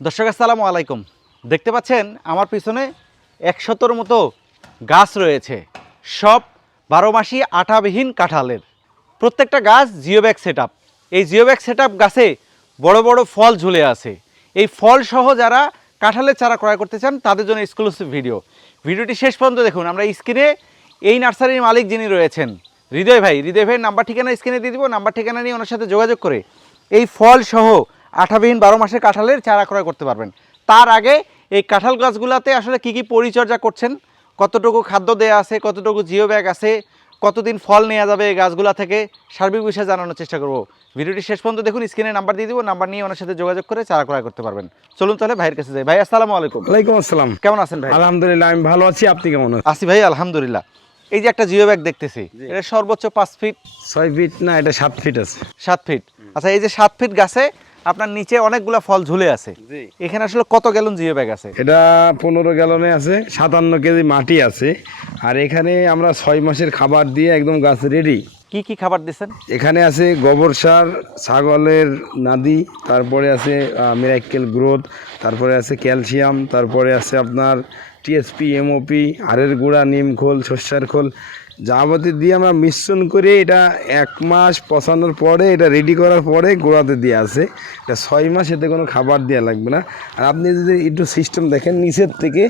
দর্শক আসসালামু আলাইকুম। দেখতে পাচ্ছেন আমার পিছনে 100-র মতো গাছ রয়েছে, সব 12 মাসি আঠাবিহীন কাঁঠালের। প্রত্যেকটা গাছ জিওব্যাগ সেটআপ। এই জিওব্যাগ সেটআপ গাছে বড় বড় ফল ঝুলে আছে। এই ফল সহ যারা কাঁঠালের চারা ক্রয় করতে চান তাদের জন্য এক্সক্লুসিভ ভিডিওটি শেষ পর্যন্ত দেখুন। আমরা স্ক্রিনে এই নার্সারির মালিক যিনি রয়েছেন হৃদয় ভাইয়ের নাম্বার ঠিকানা স্ক্রিনে দিয়ে দিব। নাম্বার ঠিকানা নিয়ে ওনার সাথে যোগাযোগ করে এই ফল সহ আঠাবিহীন 12 মাসের কাঁঠালের চারা ক্রয় করতে পারবেন। তার আগে এই কাঁঠাল গাছগুলোতে আসলে কি পরিচর্যা করছেন, কতটুকু খাদ্য দেয়া আছে, কতটুকু জিও ব্যাগ আছে, কতদিন ফল নেওয়া যাবে এই গাছগুলো থেকে, সার্বিক বিষয়ে জানানোর চেষ্টা করব। ভিডিওটি শেষ পর্যন্ত দেখুন। স্ক্রিনে নাম্বার দিয়ে দিব, নাম্বার নিয়ে ওনার সাথে যোগাযোগ করে চারা ক্রয় করতে পারবেন। চলুন তাহলে ভাইয়ের কাছে যাই। ভাই আসসালামু আলাইকুম। ওয়ালাইকুম আসসালাম। কেমন আছেন ভাই? আলহামদুলিল্লাহ, আমি ভালো আছি। আপনি কেমন আছেন? আছি ভাই আলহামদুলিল্লাহ। এই যে একটা জিও ব্যাগ দেখতেছি, এটা সর্বোচ্চ 5 ফিট 6 ফিট না, এটা 7 ফিট আছে। 7 ফিট। আচ্ছা, এই যে 7 ফিট গাছে আপনার নিচে অনেকগুলা ফল ঝুলে আছে, এখানে আসলে কত গ্যালন জিও ব্যাগ আছে? এটা 15 গ্যালনে আছে, 57 কেজি মাটি আছে। আর এখানে আমরা 6 মাসের খাবার দিয়ে একদম গাছ রেডি। কি কি খাবার দিচ্ছেন? এখানে আছে গোবর সার, ছাগলের নাদি, তারপরে আছে মিরাক্কেল গ্রোথ, তারপরে আছে ক্যালসিয়াম, তারপরে আছে আপনার টিএসপি, এমওপি, হাড়ের গুঁড়া, নিম খোল, সর্ষার খোল, যাবতীয় দিয়ে আমরা মিশ্রণ করে এটা 1 মাস পচানোর পরে, এটা রেডি করার পরে গোড়াতে দিয়ে আছে। এটা 6 মাস, এতে কোনো খাবার দেওয়া লাগবে না। আর আপনি যদি একটু সিস্টেম দেখেন নিচের থেকে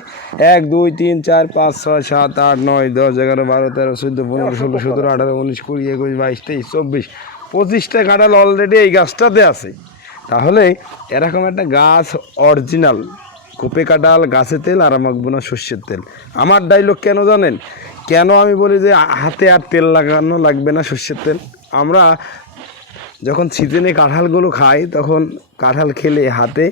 1 2 3 4 5 6 7 8 9 10 11 12 13 14 15 16 17 18 19 20 21 22 23 24 25টা কাঁঠাল অলরেডি এই গাছটাতে আছে। তাহলে এরকম একটা গাছ অরিজিনাল কোপে কাঁঠাল, গাছে তেল আর মাখবো না সর্ষের তেল। আমার ডায়লগ কেন জানেন? কেন আমি বলি যে হাতে আর তেল লাগানো লাগবে না, সর্ষের তেল। আমরা যখন সিজনে কাঁঠালগুলো খাই তখন কাঁঠাল খেলে হাতে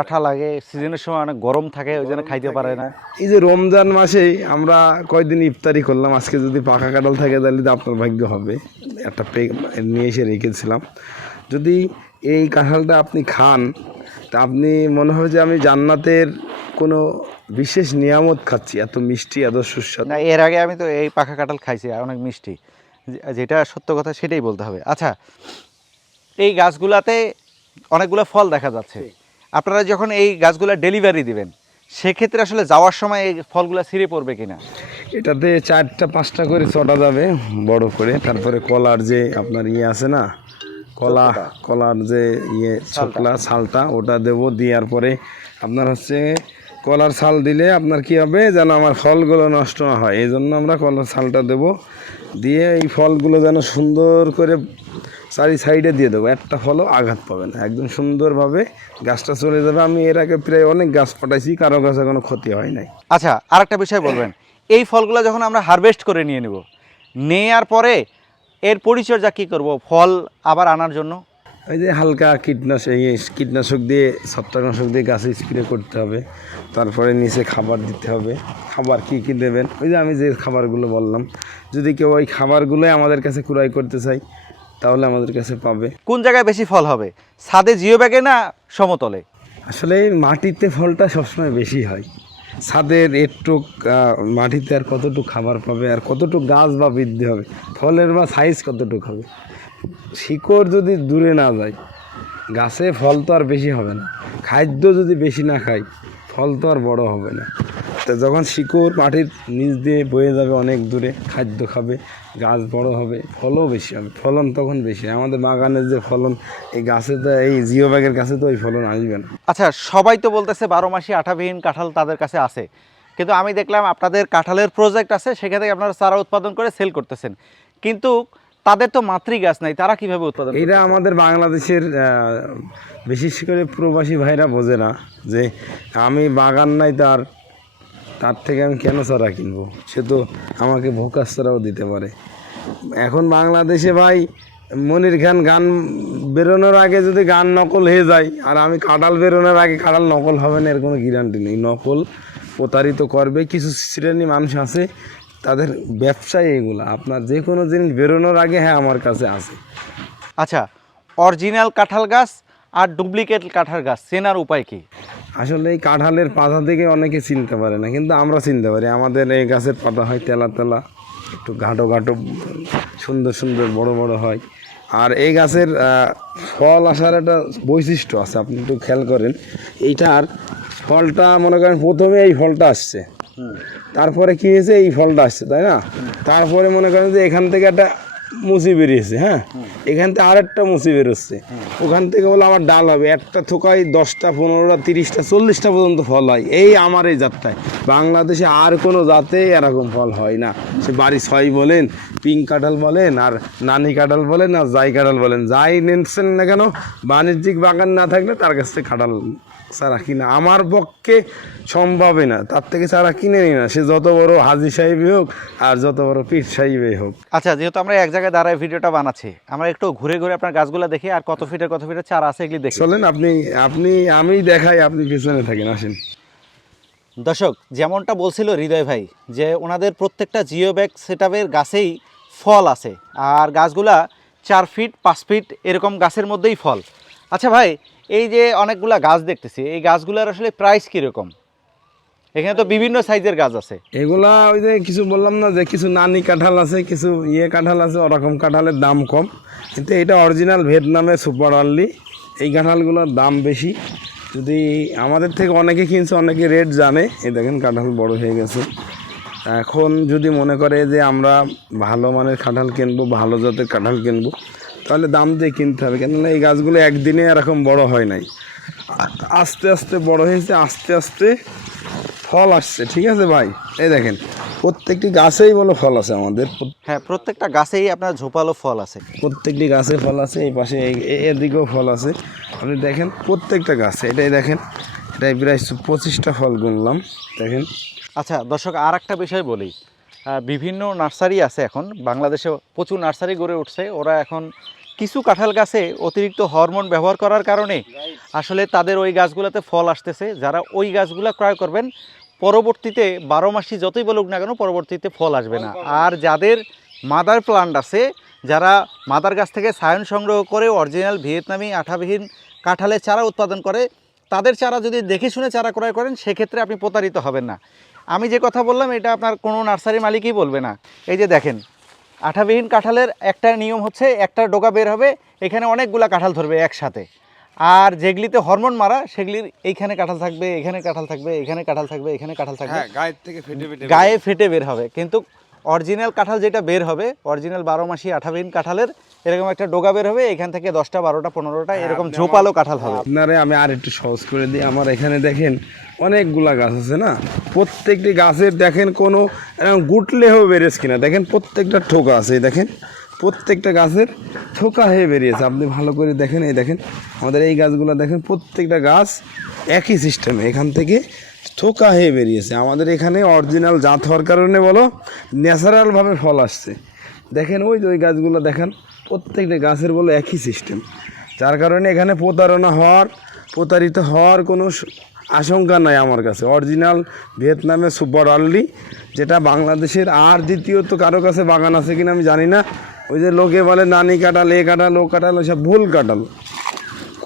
আঠা লাগে, সিজনের সময় অনেক গরম থাকে, ওই জন্য খাইতে পারে না। এই যে রমজান মাসে আমরা কয়দিন ইফতারি করলাম, আজকে যদি পাকা কাঁঠাল থাকে তাহলে তো আপনার ভাগ্য হবে। একটা নিয়ে এসে রেখেছিলাম। যদি এই কাঁঠালটা আপনি খান তা আপনি মনে হবে যে আমি জান্নাতের কোনো বিশেষ নিয়ামত খাচ্ছি, এত মিষ্টি, এত সুস্বাদু। না, এর আগে আমি তো এই পাকা কাঁঠাল খাইছি, অনেক মিষ্টি, যেটা সত্য কথা সেটাই বলতে হবে। আচ্ছা, এই গাছগুলাতে অনেকগুলো ফল দেখা যাচ্ছে, আপনারা যখন এই গাছগুলা ডেলিভারি দিবেন সেক্ষেত্রে আসলে যাওয়ার সময় এই ফলগুলো ছিঁড়ে পড়বে কিনা? এটাতে 4টা 5টা করে চটা যাবে বড় করে। তারপরে কলার যে আপনার আছে না, কলার যে ছোকলা ছালটা, ওটা দেবো। দেওয়ার পরে আপনার কলার ছাল দিলে আপনার কি হবে যেন আমার ফলগুলো নষ্ট না হয়, এই জন্য আমরা কলার ছালটা দেবো। দিয়ে এই ফলগুলো যেন সুন্দর করে চারি সাইডে দিয়ে দেবো, একটা ফলও আঘাত পাবে না, একদম সুন্দরভাবে গাছটা চলে যাবে। আমি এর আগে প্রায় অনেক গাছ পাঠাইছি, কারো গাছে কোনো ক্ষতি হয় নাই। আচ্ছা, আরেকটা বিষয় বলবেন, এই ফলগুলো যখন আমরা হারভেস্ট করে নিয়ে নেব, নেয়ার পরে এর পরিচর্যা কি করব ফল আবার আনার জন্য? ওই যে হালকা কীটনাশক দিয়ে, ছত্রাকনাশক দিয়ে গাছে স্প্রে করতে হবে। তারপরে নিচে খাবার দিতে হবে। খাবার কি কি দেবেন? ওই যে আমি যে খাবারগুলো বললাম, যদি কেউ ওই খাবারগুলোই আমাদের কাছে ক্রয় করতে চাই তাহলে আমাদের কাছে পাবে। কোন জায়গায় বেশি ফল হবে, ছাদে জিও ব্যাগে না সমতলে? আসলে মাটিতে ফলটা সবসময় বেশি হয়। ছাদের একটু মাটিতে আর কতটুকু খাবার পাবে, আর কতটুকু গাছ বা বৃদ্ধি হবে, ফলের বা সাইজ কতটুকু হবে। শিকড় যদি দূরে না যায় গাছে ফল তো আর বেশি হবে না। খাদ্য যদি বেশি না খাই ফল তো আর বড় হবে না। তো যখন শিকড় মাটির নিচ দিয়ে বয়ে যাবে অনেক দূরে, খাদ্য খাবে, গাছ বড় হবে, ফলও বেশি হবে, ফলন তখন বেশি। আমাদের বাগানের যে ফলন, এই গাছে তো, এই জিও ব্যাগের কাছে তো ওই ফলন আসবে না। আচ্ছা, সবাই তো বলতেছে 12 মাসি আঠাবিহীন কাঁঠাল তাদের কাছে আছে, কিন্তু আমি দেখলাম আপনাদের কাঁঠালের প্রজেক্ট আছে, সেখান থেকে আপনারা চারা উৎপাদন করে সেল করতেছেন, কিন্তু তাদের তো মাতৃ গাছ নাই, তারা কিভাবে উৎপাদন করতেছে? এটা আমাদের বাংলাদেশের বিশেষ করে প্রবাসী ভাইরা বোঝে না যে আমি বাগান নাই তার থেকে আমি কেন চারা কিনবো, সে তো আমাকে ভোকাস চারাও দিতে পারে। এখন বাংলাদেশে ভাই মনির খান গান বেরোনোর আগে যদি গান নকল হয়ে যায়, আর আমি কাঁঠাল বেরোনোর আগে কাঁঠাল নকল হবে না, এর কোনো গ্যারান্টি নেই। নকল প্রতারিত করবে কিছু শ্রেণী মানুষ আছে, তাদের ব্যবসায় এগুলো। আপনার যে কোনো জিনিস বেরোনোর আগে হ্যাঁ আমার কাছে আছে। আচ্ছা, অরিজিনাল কাঁঠাল গাছ আর ডুপ্লিকেট কাঁঠাল গাছ চেনার উপায় কি? আসলে এই কাঁঠালের পাতা থেকে অনেকে চিনতে পারে না, কিন্তু আমরা চিনতে পারি। আমাদের এই গাছের পাতা হয় তেলা তেলা, একটু ঘাটো ঘাটো, সুন্দর সুন্দর বড় বড় হয়। আর এই গাছের ফল আসার একটা বৈশিষ্ট্য আছে, আপনি একটু খেয়াল করেন। এইটার ফলটা মনে করেন প্রথমে এই ফলটা আসছে, তারপরে কি হয়েছে এই ফলটা আসছে, তাই না? তারপরে মনে করেন যে এখান থেকে একটা মুচি বেরিয়েছে, হ্যাঁ, এখান থেকে আরেকটা মুচি বেরোচ্ছে, ওখান থেকে বলে আমার ডাল হবে, একটা থোকায় 10টা 15টা 30টা 40টা পর্যন্ত ফল হয়। এই আমার এই জাতটায়, বাংলাদেশে আর কোনো জাতে এরকম ফল হয় না। সে বাড়ি ছয় বলেন, পিঙ্ক কাঁঠাল বলেন, আর নানি কাঁঠাল বলেন, আর যাই কাঁঠাল বলেন, যাই নিচ্ছেন না কেন, বাণিজ্যিক বাগান না থাকলে তার কাছ থেকে কাঁঠাল চারা কিনা আমার পক্ষে সম্ভবই না। তার থেকে চারা কিনে নি না, সে যত বড় হাজি সাহেবই হোক আর যত বড় পীর সাহেবই হোক। আচ্ছা, যেহেতু আমরা এক জায়গায় দাঁড়ায় ভিডিওটা বানাচ্ছি, আমরা একটু ঘুরে ঘুরে আপনার গাছগুলো দেখি আর কত ফিটের চারা আছে এগুলি দেখি। চলেন, আমি দেখাই, আপনি পিছনে থাকেন, আসেন। দর্শক, যেমনটা বলছিল হৃদয় ভাই যে ওনাদের প্রত্যেকটা জিও ব্যাগ সেটআপের গাছেই ফল আছে, আর গাছগুলা 4 ফিট 5 ফিট এরকম গাছের মধ্যেই ফল। আচ্ছা ভাই, এই যে অনেকগুলা গাছ দেখতেছি, এই গাছগুলোর আসলে প্রাইস কীরকম? এখানে তো বিভিন্ন সাইজের গাছ আছে। এগুলা ওই যে কিছু বললাম না, যে কিছু নানি কাঁঠাল আছে, কিছু কাঁঠাল আছে, ওরকম কাঁঠালের দাম কম, কিন্তু এটা অরিজিনাল ভিয়েতনামের সুপার আর্লি। এই কাঁঠালগুলোর দাম বেশি। যদি আমাদের থেকে অনেকে কিনছে, অনেকে রেট জানে। এই দেখেন কাঁঠাল বড় হয়ে গেছে। এখন যদি মনে করে যে আমরা ভালো মানের কাঁঠাল কিনবো, ভালো জাতের কাঁঠাল কিনবো, তাহলে দাম দিয়ে কিনতে হবে, কেননা এই গাছগুলো একদিনে এরকম বড় হয় নাই, আস্তে আস্তে বড় হয়েছে, আস্তে আস্তে ফল আসছে। ঠিক আছে ভাই, এই দেখেন প্রত্যেকটি গাছেই বলো ফল আছে আমাদের। হ্যাঁ, প্রত্যেকটা গাছেই আপনার ঝোপালো ফল আছে। প্রত্যেকটি গাছে ফল আছে, এই পাশে এদিকেও ফল আছে। আপনি দেখেন প্রত্যেকটা গাছে, এটাই দেখেন, এটাই প্রায় 25টা ফল গুনলাম, দেখেন। আচ্ছা দর্শক, আর একটা বিষয় বলি, বিভিন্ন নার্সারি আছে এখন বাংলাদেশে, প্রচুর নার্সারি গড়ে উঠছে। ওরা এখন কিছু কাঁঠাল গাছে অতিরিক্ত হরমোন ব্যবহার করার কারণে আসলে তাদের ওই গাছগুলোতে ফল আসতেছে। যারা ওই গাছগুলো ক্রয় করবেন, পরবর্তীতে 12 মাসই যতই বলুক না কেন, পরবর্তীতে ফল আসবে না। আর যাদের মাদার প্লান্ট আছে, যারা মাদার গাছ থেকে সায়ন সংগ্রহ করে অরিজিনাল ভিয়েতনামি আঠাবিহীন কাঁঠালের চারা উৎপাদন করে, তাদের চারা যদি দেখে শুনে চারা ক্রয় করেন, সেক্ষেত্রে আপনি প্রতারিত হবেন না। আমি যে কথা বললাম এটা আপনার কোনো নার্সারি মালিকই বলবে না। এই যে দেখেন, আঠাবিহীন কাঁঠালের একটা নিয়ম হচ্ছে, একটা ডোকা বের হবে, এখানে অনেকগুলা কাঁঠাল ধরবে একসাথে। আর যেগুলিতে হরমোন মারা, সেগুলির এইখানে কাঁঠাল থাকবে, এখানে কাঁঠাল থাকবে, এখানে কাঁঠাল থাকবে, এখানে কাঁঠাল থাকবে, গায়ের থেকে গায়ে ফেটে বের হবে। কিন্তু অরিজিনাল কাঁঠাল যেটা বের হবে, অরিজিনাল 12 মাসি আঠাবিহীন কাঁঠালের এরকম একটা ডোগা বের হবে, এখান থেকে 10টা 12টা 15টা এরকম ঝোপালো কাঁঠাল হবে। আপনারে আমি আর একটু সহজ করে দিই। আমার এখানে দেখেন অনেকগুলা গাছ আছে না, প্রত্যেকটি গাছের দেখেন কোনো গুটলেও বেরিয়েছে কিনা, দেখেন প্রত্যেকটা ঠোকা আছে, দেখেন প্রত্যেকটা গাছের থোকা হয়ে বেরিয়েছে। আপনি ভালো করে দেখেন, এই দেখেন আমাদের এই গাছগুলো দেখেন, প্রত্যেকটা গাছ একই সিস্টেমে এখান থেকে থোকা হয়ে বেরিয়েছে। আমাদের এখানে অরিজিনাল জাত হওয়ার কারণে বলো ন্যাচারালভাবে ফল আসছে। দেখেন ওই যে ওই গাছগুলো দেখেন, প্রত্যেকটা গাছের বলো একই সিস্টেম, যার কারণে এখানে প্রতারিত হওয়ার কোনো আশঙ্কা নাই আমার কাছে। অরিজিনাল ভিয়েতনামের সুপার আর্লি, যেটা বাংলাদেশের আর দ্বিতীয়ত কারো কাছে বাগান আছে কিনা আমি জানি না। ওই যে লোকে বলে নানি কাঁঠাল, এ কাঁঠাল, ও কাঁঠাল, ওইসব ভুল কাঁঠাল।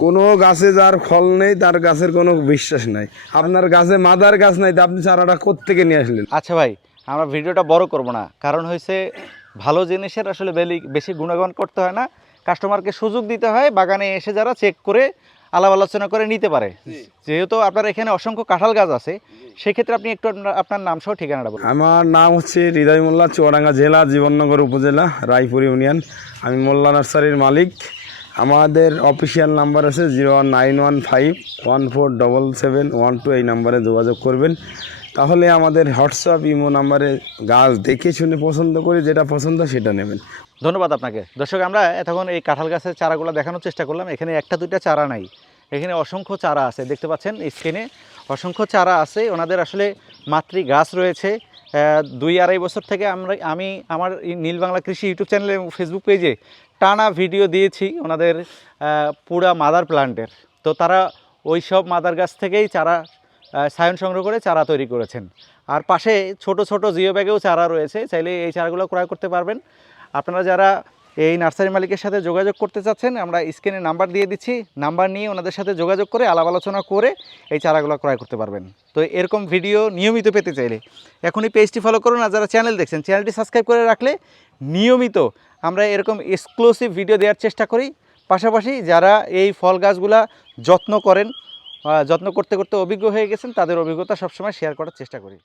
কোনো গাছে যার ফল নেই তার গাছের কোনো বিশ্বাস নাই। আপনার গাছে মাদার গাছ নাই, তা আপনি চারাটা কোত্থেকে নিয়ে আসলেন? আচ্ছা ভাই, আমরা ভিডিওটা বড় করব না, কারণ হয়েছে ভালো জিনিসের আসলে বেশি গুণগান করতে হয় না, কাস্টমারকে সুযোগ দিতে হয়, বাগানে এসে যারা চেক করে আলাপ আলোচনা করে নিতে পারে। যেহেতু আপনার এখানে অসংখ্য কাঁঠাল গাছ আছে, সেক্ষেত্রে আপনি একটু আপনার নাম সহ ঠিকানাটা বলুন। আমার নাম হচ্ছে হৃদয় মোল্লা, চুয়াডাঙ্গা জেলা, জীবননগর উপজেলা, রায়পুর ইউনিয়ন। আমি মোল্লা নার্সারির মালিক। আমাদের অফিসিয়াল নাম্বার আছে 01951477712, এই নাম্বারে যোগাযোগ করবেন। তাহলে আমাদের হোয়াটসঅ্যাপ ইমো নাম্বারে গাছ দেখে শুনে পছন্দ করে যেটা পছন্দ সেটা নেবেন। ধন্যবাদ আপনাকে। দর্শক, আমরা এতক্ষণ এই কাঁঠাল গাছের চারাগুলো দেখানোর চেষ্টা করলাম। এখানে একটা দুইটা চারা নাই, এখানে অসংখ্য চারা আছে, দেখতে পাচ্ছেন স্ক্রিনে অসংখ্য চারা আছে। ওনাদের আসলে মাতৃ গাছ রয়েছে। 2-2.5 বছর থেকে আমি আমার নীল বাংলা কৃষি ইউটিউব চ্যানেলে এবং ফেসবুক পেজে টানা ভিডিও দিয়েছি ওনাদের পুরা মাদার প্লান্টের। তো তারা ওই সব মাদার গাছ থেকেই চারা সায়ন সংগ্রহ করে চারা তৈরি করেছেন। আর পাশে ছোট ছোট জিও ব্যাগেও চারা রয়েছে, চাইলে এই চারাগুলো ক্রয় করতে পারবেন। আপনারা যারা এই নার্সারি মালিকের সাথে যোগাযোগ করতে চাচ্ছেন, আমরা স্ক্রিনে নাম্বার দিয়ে দিচ্ছি, নাম্বার নিয়ে ওনাদের সাথে যোগাযোগ করে আলাপ আলোচনা করে এই চারাগুলো ক্রয় করতে পারবেন। তো এরকম ভিডিও নিয়মিত পেতে চাইলে এখনই পেজটি ফলো করুন, আর যারা চ্যানেল দেখছেন চ্যানেলটি সাবস্ক্রাইব করে রাখলে নিয়মিত আমরা এরকম এক্সক্লুসিভ ভিডিও দেওয়ার চেষ্টা করি। পাশাপাশি যারা এই ফল গাছগুলা যত্ন করেন, যত্ন করতে করতে অভিজ্ঞ হয়ে গেছেন, তাদের অভিজ্ঞতা সবসময় শেয়ার করার চেষ্টা করি।